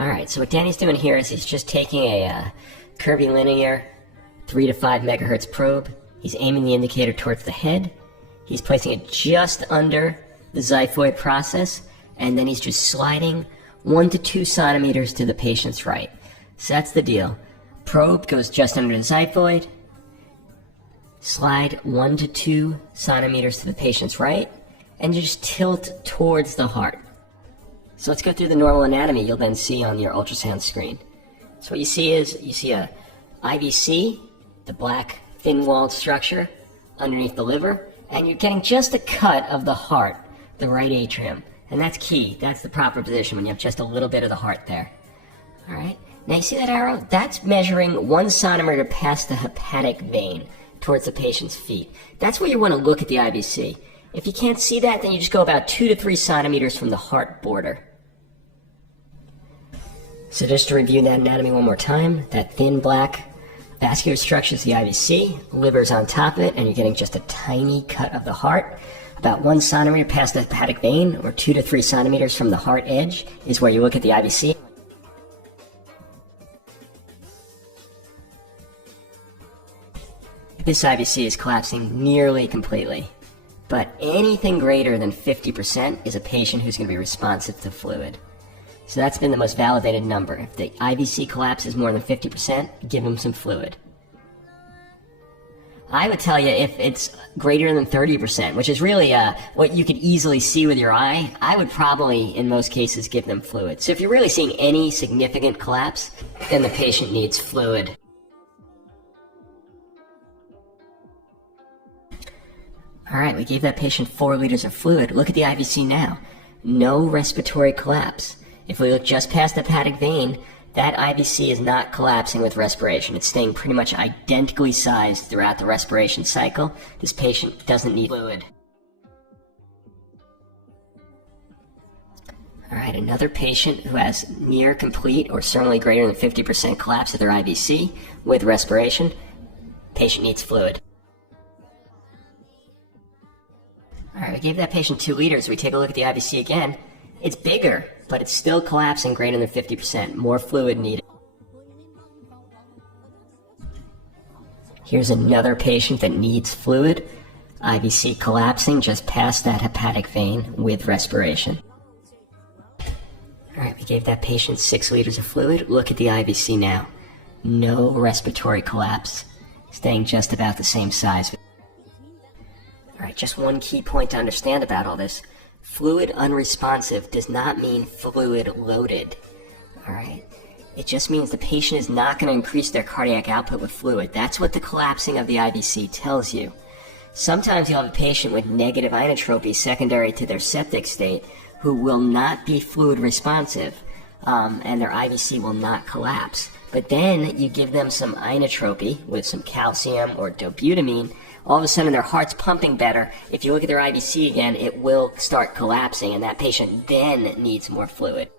Alright, so what Danny's doing here is he's just taking a curvilinear 3 to 5 megahertz probe. He's aiming the indicator towards the head. He's placing it just under the xiphoid process, and then he's just sliding 1 to 2 centimeters to the patient's right. So that's the deal. Probe goes just under the xiphoid. Slide 1 to 2 centimeters to the patient's right, and just tilt towards the heart. So let's go through the normal anatomy you'll then see on your ultrasound screen. So what you see is, you see a IVC, the black thin-walled structure underneath the liver, and you're getting just a cut of the heart, the right atrium. And that's key. That's the proper position when you have just a little bit of the heart there. Alright, now you see that arrow? That's measuring 1 centimeter past the hepatic vein towards the patient's feet. That's where you want to look at the IVC. If you can't see that, then you just go about 2 to 3 centimeters from the heart border. So just to review that anatomy one more time, that thin black vascular structure is the IVC, liver's on top of it, and you're getting just a tiny cut of the heart. About 1 centimeter past the hepatic vein, or 2 to 3 centimeters from the heart edge, is where you look at the IVC. This IVC is collapsing nearly completely, but anything greater than 50% is a patient who's going to be responsive to fluid. So that's been the most validated number. If the IVC collapses more than 50%, give them some fluid. I would tell you if it's greater than 30%, which is really what you could easily see with your eye, I would probably, in most cases, give them fluid. So if you're really seeing any significant collapse, then the patient needs fluid. Alright, we gave that patient 4 liters of fluid. Look at the IVC now. No respiratory collapse. If we look just past the hepatic vein, that IVC is not collapsing with respiration. It's staying pretty much identically sized throughout the respiration cycle. This patient doesn't need fluid. Alright, another patient who has near complete or certainly greater than 50% collapse of their IVC with respiration. Patient needs fluid. Alright, we gave that patient 2 liters. We take a look at the IVC again. It's bigger, but it's still collapsing greater than 50%. More fluid needed. Here's another patient that needs fluid. IVC collapsing just past that hepatic vein with respiration. Alright, we gave that patient 6 liters of fluid. Look at the IVC now. No respiratory collapse. Staying just about the same size. Alright, just one key point to understand about all this. Fluid unresponsive does not mean fluid loaded. Alright? It just means the patient is not going to increase their cardiac output with fluid. That's what the collapsing of the IVC tells you. Sometimes you'll have a patient with negative inotropy secondary to their septic state who will not be fluid responsive, and their IVC will not collapse. But then you give them some inotropy with some calcium or dobutamine, all of a sudden their heart's pumping better. If you look at their IVC again, it will start collapsing, and that patient then needs more fluid.